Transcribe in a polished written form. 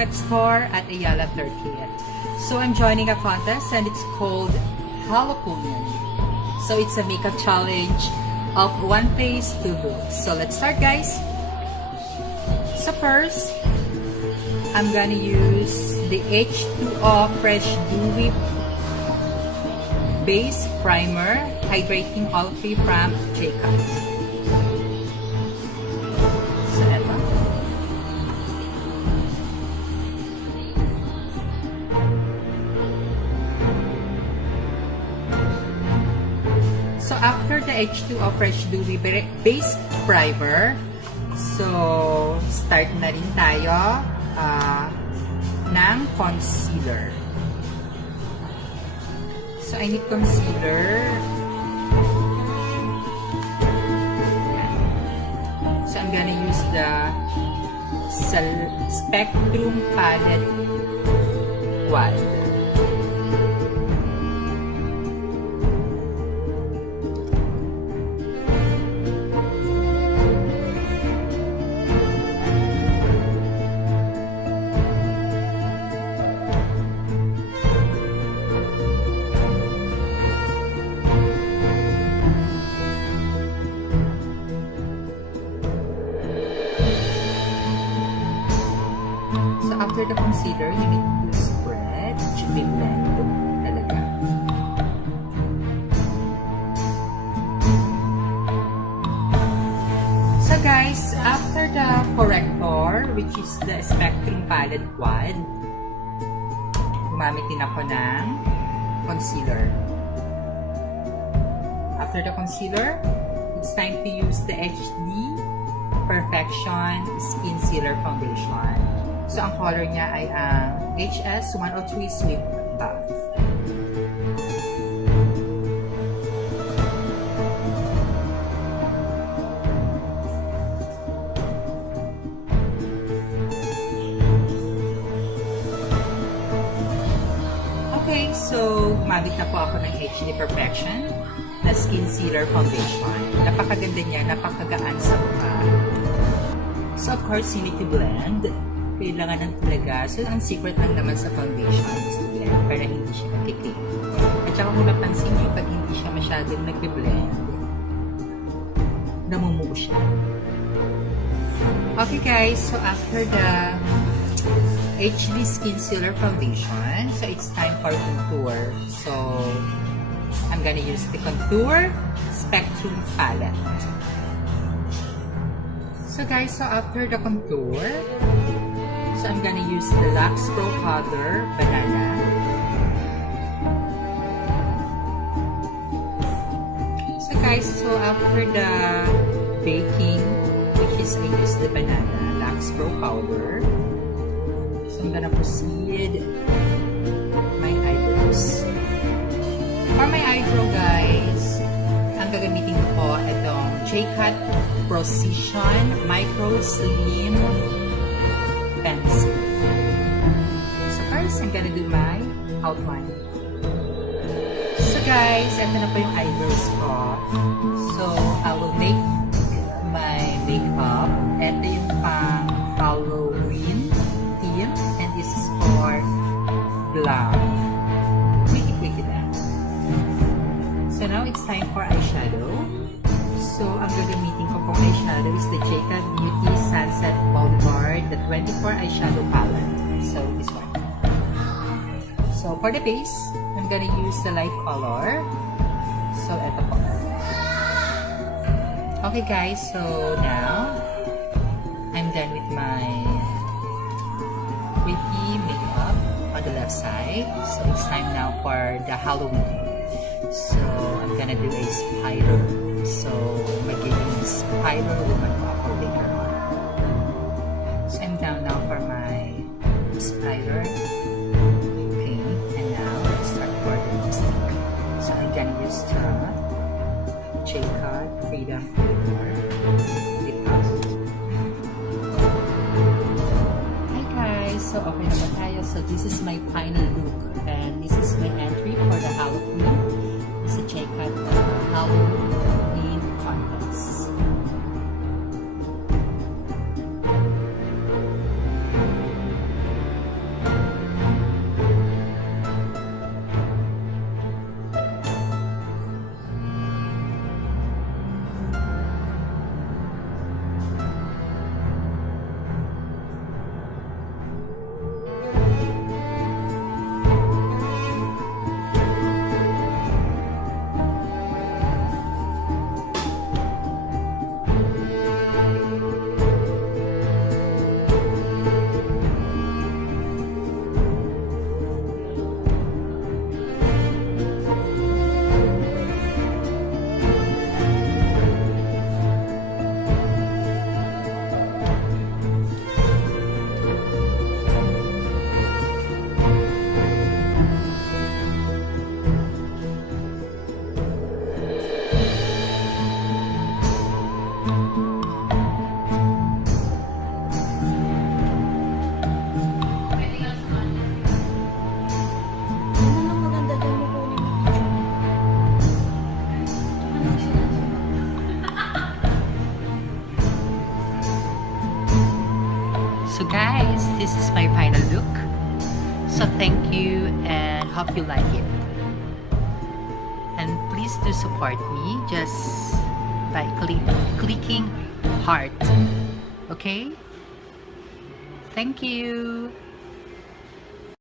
JCat store at Ayala 30th. So I'm joining a contest and it's called Halloween. So it's a makeup challenge of one face, two looks. So let's start, guys. So first, I'm gonna use the H2O Fresh Dewy Base Primer Hydrating All-Free from JCat. So eto. So after the H2O Fresh Dewy Base Primer, so start na rin tayo ng concealer. So I need concealer. Yan. So I'm gonna use the Spectrum Palette Quad. After the concealer, you need to spread, should be blend talaga. So guys, after the corrector, which is the Spectrum Palette Quad, gumamit din ako ng concealer. After the concealer, it's time to use the HD Perfection Skin Sealer Foundation. So, ang color niya ay ang HS103 Sweet Buff. Okay, so gumamit na po ako ng HD Perfection na Skin Sealer Foundation. Napakaganda niya, napakagaan sa mukha. So, of course, you need to blend. Kailangan ng talaga. So, ang secret lang naman sa foundation is to blend para hindi siya makiklik. At saka kung napansin nyo, pag hindi siya masyadong nag-blend, namumuo siya. Okay guys, so after the HD Skin Sealer Foundation, so it's time for contour. So, I'm gonna use the Contour Spectrum Palette. So guys, so after the contour, so I'm gonna use the Luxe Pro Powder Banana. So guys, so after the baking, which is I use the banana Luxe Pro Powder. So I'm gonna proceed my eyebrows. For my eyebrow guys, ang gagamitin ko itong JCat Procision Micro Slim Pencil. So first, I'm gonna do my outline. So guys, ito na po yung eyebrows ko. So, I will make my makeup. Ito yung pang Halloween theme. And this is for Blvd. Quickie na. So now, it's time for eyeshadow. So, ang gagamitin ko pong eyeshadow is the JCat Beauty Sunset Boulevard, the 24 eyeshadow palette. So, this one. So, for the base, I'm gonna use the light color. So, eto po. Okay guys, so now, I'm done with my pretty makeup on the left side. So, it's time now for the Halloween. So, I'm gonna do a spider. So, magiging Spiderwoman po ako later on. So, I'm down now for my spider paint. And now, let's start for the lipstick. So, I'm gonna use the JCat Freedom Flavor Lip Gloss. Hi guys! So, okay na ba tayo? So, this is my final look. And this is my entry for the Halloween. It's a JCat Halloween contest. So guys, this is my final look. So thank you and hope you like it. And please do support me just by clicking heart. Okay? Thank you.